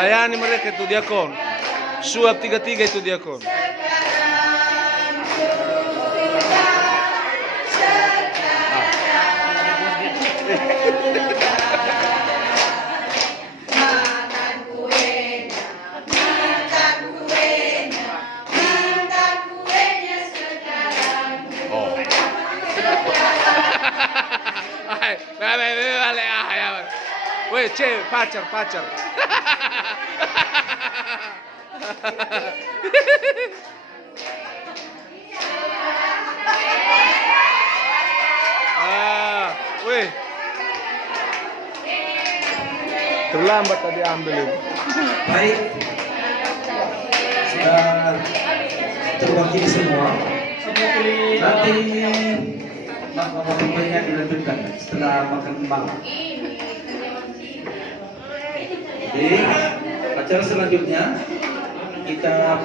Layani mereka itu diakon. Suap 3-3 itu diakon. Weh, pacar. Weh. Terlambat tadi ambil itu. Baik, sudah terwakili semua. Nanti makan dilanjutkan setelah makan malam. Jadi acara selanjutnya kita